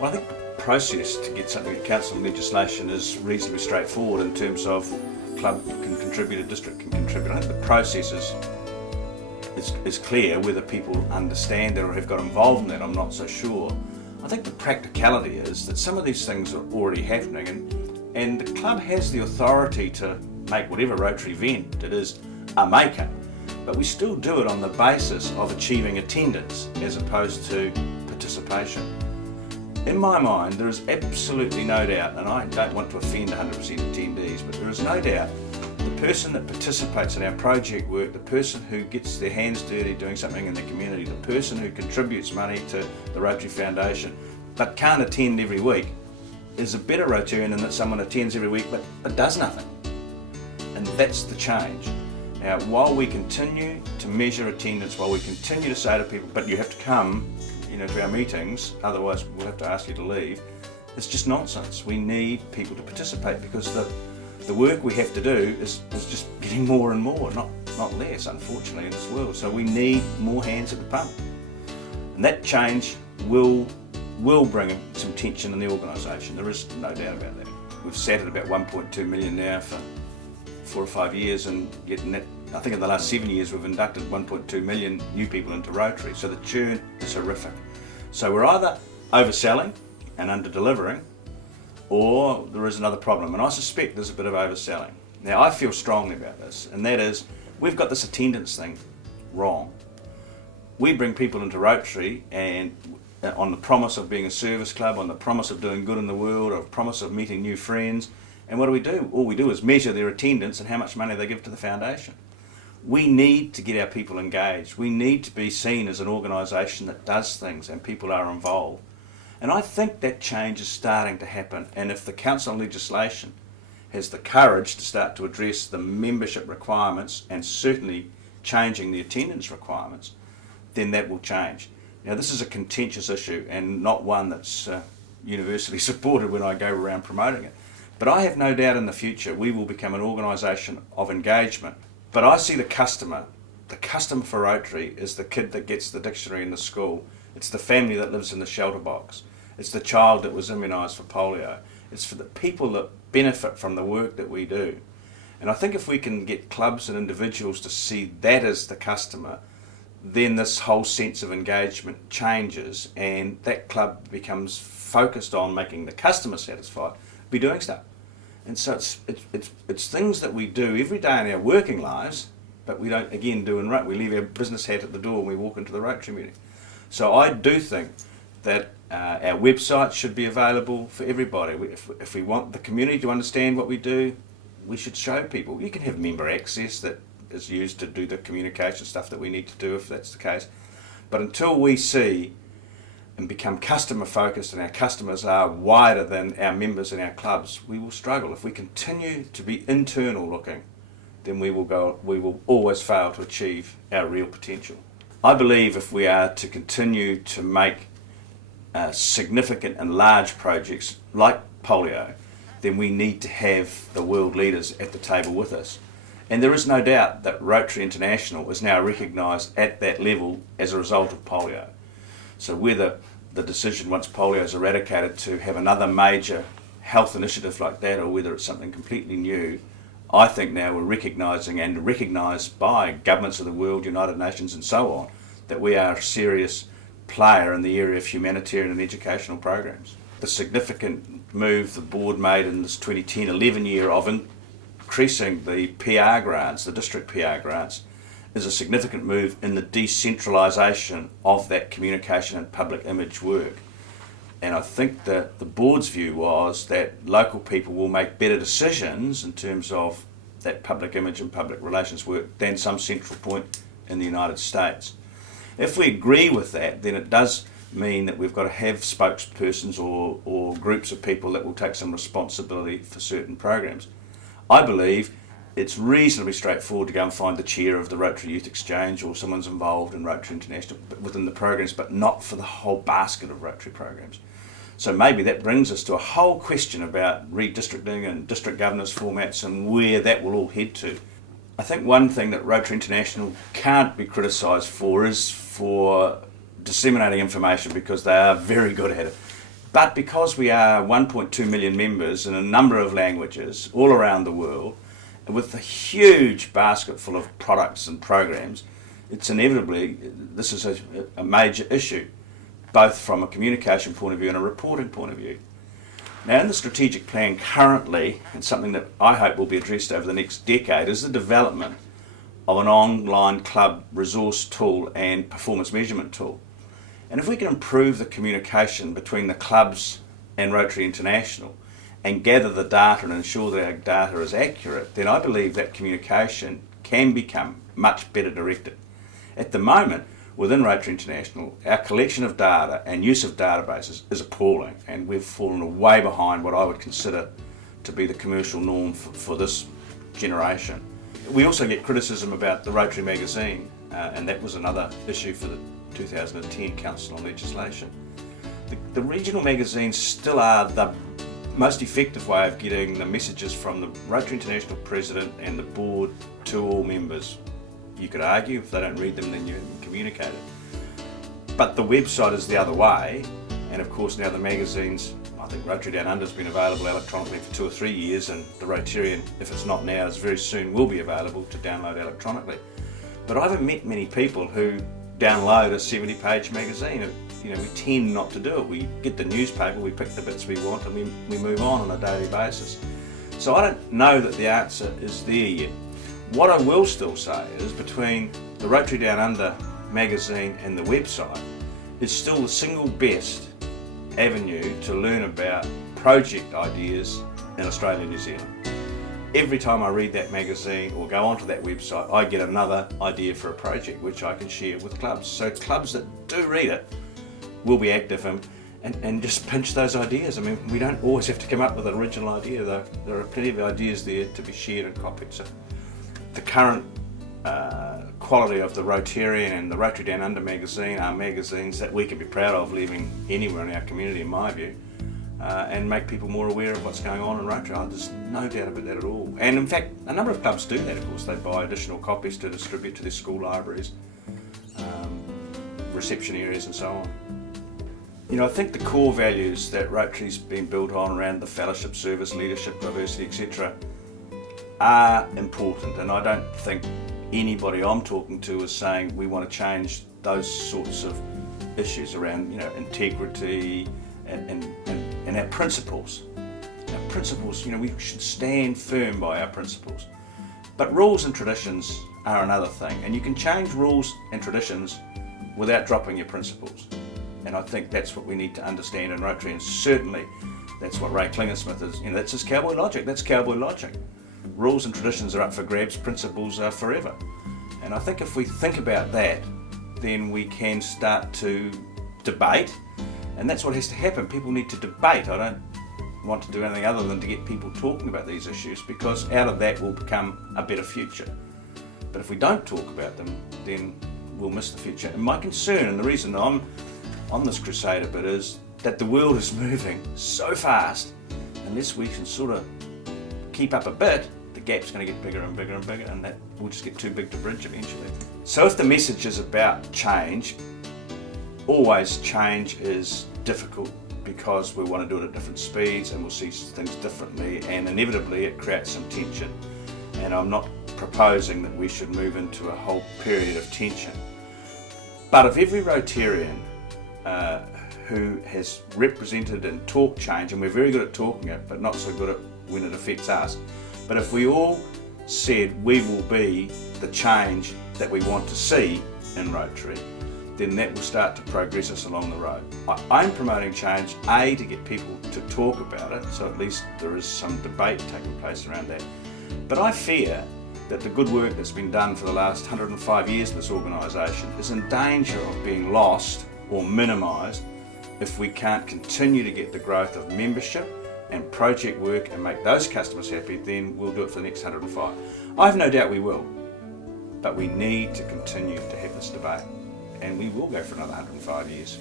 Well, I think the process to get something at council legislation is reasonably straightforward in terms of club can contribute, a district can contribute. I think the process is clear. Whether people understand it or have got involved in it, I'm not so sure. I think the practicality is that some of these things are already happening, and the club has the authority to make whatever Rotary event it is a maker, but we still do it on the basis of achieving attendance as opposed to participation. In my mind, there is absolutely no doubt, and I don't want to offend 100% attendees, but there is no doubt the person that participates in our project work, the person who gets their hands dirty doing something in the community, the person who contributes money to the Rotary Foundation but can't attend every week, is a better Rotarian than that someone attends every week but does nothing. And that's the change. Now, while we continue to measure attendance, while we continue to say to people, but you have to come, to our meetings, otherwise we'll have to ask you to leave, it's just nonsense. We need people to participate because the work we have to do is just getting more and more, not less, unfortunately, in this world. So we need more hands at the pump. And that change will bring some tension in the organisation. There is no doubt about that. We've sat at about 1.2 million now for 4 or 5 years, and yet I think in the last 7 years we've inducted 1.2 million new people into Rotary. So the churn is horrific. So we're either overselling and under-delivering, or there is another problem, and I suspect there's a bit of overselling. Now, I feel strongly about this, and that is we've got this attendance thing wrong. We bring people into Rotary and on the promise of being a service club, on the promise of doing good in the world, on the promise of meeting new friends, and what do? All we do is measure their attendance and how much money they give to the foundation. We need to get our people engaged. We need to be seen as an organisation that does things and people are involved. And I think that change is starting to happen, and if the council legislation has the courage to start to address the membership requirements and certainly changing the attendance requirements, then that will change. Now, this is a contentious issue and not one that's universally supported when I go around promoting it. But I have no doubt in the future we will become an organisation of engagement. But I see the customer for Rotary is the kid that gets the dictionary in the school. It's the family that lives in the shelter box. It's the child that was immunised for polio. It's for the people that benefit from the work that we do. And I think if we can get clubs and individuals to see that as the customer, then this whole sense of engagement changes and that club becomes focused on making the customer satisfied, be doing stuff. And so it's things that we do every day in our working lives, but we don't, again, do in Rotary. We leave our business hat at the door when we walk into the Rotary meeting. So I do think that our website should be available for everybody. If we want the community to understand what we do, we should show people. You can have member access that is used to do the communication stuff that we need to do if that's the case. But until we see and become customer focused and our customers are wider than our members in our clubs, we will struggle. If we continue to be internal looking, then we will always fail to achieve our real potential. I believe if we are to continue to make significant and large projects like polio, then we need to have the world leaders at the table with us. And there is no doubt that Rotary International is now recognised at that level as a result of polio. So whether the decision, once polio is eradicated, to have another major health initiative like that, or whether it's something completely new, I think now we're recognising and recognised by governments of the world, United Nations and so on, that we are a serious player in the area of humanitarian and educational programs. The significant move the board made in this 2010-11 year of increasing the PR grants, the district PR grants, is a significant move in the decentralisation of that communication and public image work. And I think that the board's view was that local people will make better decisions in terms of that public image and public relations work than some central point in the United States. If we agree with that, then it does mean that we've got to have spokespersons or groups of people that will take some responsibility for certain programs. I believe it's reasonably straightforward to go and find the chair of the Rotary Youth Exchange or someone's involved in Rotary International within the programs, but not for the whole basket of Rotary programs. So maybe that brings us to a whole question about redistricting and district governance formats and where that will all head to. I think one thing that Rotary International can't be criticised for is for disseminating information, because they are very good at it. But because we are 1.2 million members in a number of languages all around the world, with a huge basket full of products and programs, it's inevitably, this is a major issue, both from a communication point of view and a reporting point of view. Now, in the strategic plan currently, and something that I hope will be addressed over the next decade, is the development of an online club resource tool and performance measurement tool. And if we can improve the communication between the clubs and Rotary International and gather the data and ensure that our data is accurate, then I believe that communication can become much better directed. At the moment, within Rotary International, our collection of data and use of databases is appalling, and we've fallen way behind what I would consider to be the commercial norm for this generation. We also get criticism about the Rotary magazine, and that was another issue for the 2010 Council on Legislation. The regional magazines still are the most effective way of getting the messages from the Rotary International President and the board to all members. You could argue if they don't read them, then you communicate it. But the website is the other way, and of course now the magazines, I think Rotary Down Under has been available electronically for 2 or 3 years, and the Rotarian, if it's not now, is very soon will be available to download electronically. But I haven't met many people who download a 70-page magazine. You know, we tend not to do it. We get the newspaper, we pick the bits we want, and we move on a daily basis. So I don't know that the answer is there yet. What I will still say is between the Rotary Down Under magazine and the website is still the single best avenue to learn about project ideas in Australia and New Zealand. Every time I read that magazine or go onto that website, I get another idea for a project which I can share with clubs. So clubs that do read it will be active and just pinch those ideas. I mean, we don't always have to come up with an original idea, though. There are plenty of ideas there to be shared and copied. So the current quality of the Rotarian and the Rotary Down Under magazine are magazines that we can be proud of leaving anywhere in our community, in my view. And make people more aware of what's going on in Rotary. There's no doubt about that at all. And in fact, a number of clubs do that, of course. They buy additional copies to distribute to their school libraries, reception areas and so on. You know, I think the core values that Rotary's been built on around the fellowship, service, leadership, diversity, etc. are important, and I don't think anybody I'm talking to is saying we want to change those sorts of issues around, you know, integrity, and our principles. Our principles, you know, we should stand firm by our principles. But rules and traditions are another thing, and you can change rules and traditions without dropping your principles. And I think that's what we need to understand in Rotary, and certainly that's what Ray Klingersmith is. You know, that's his cowboy logic. That's cowboy logic. Rules and traditions are up for grabs, principles are forever. And I think if we think about that, then we can start to debate. And that's what has to happen. People need to debate. I don't want to do anything other than to get people talking about these issues, because out of that will become a better future. But if we don't talk about them, then we'll miss the future. And my concern, and the reason I'm on this crusade a bit, is that the world is moving so fast, unless we can sort of keep up a bit, the gap's going to get bigger and bigger and bigger, and that will just get too big to bridge eventually. So if the message is about change, always change is difficult, because we want to do it at different speeds and we'll see things differently, and inevitably it creates some tension. And I'm not proposing that we should move into a whole period of tension. But if every Rotarian who has represented and talked change, and we're very good at talking it but not so good at when it affects us, but if we all said we will be the change that we want to see in Rotary, then that will start to progress us along the road. I'm promoting change, A, to get people to talk about it, so at least there is some debate taking place around that. But I fear that the good work that's been done for the last 105 years in this organisation is in danger of being lost or minimised if we can't continue to get the growth of membership and project work and make those customers happy. Then we'll do it for the next 105. I have no doubt we will, but we need to continue to have this debate, and we will go for another 105 years.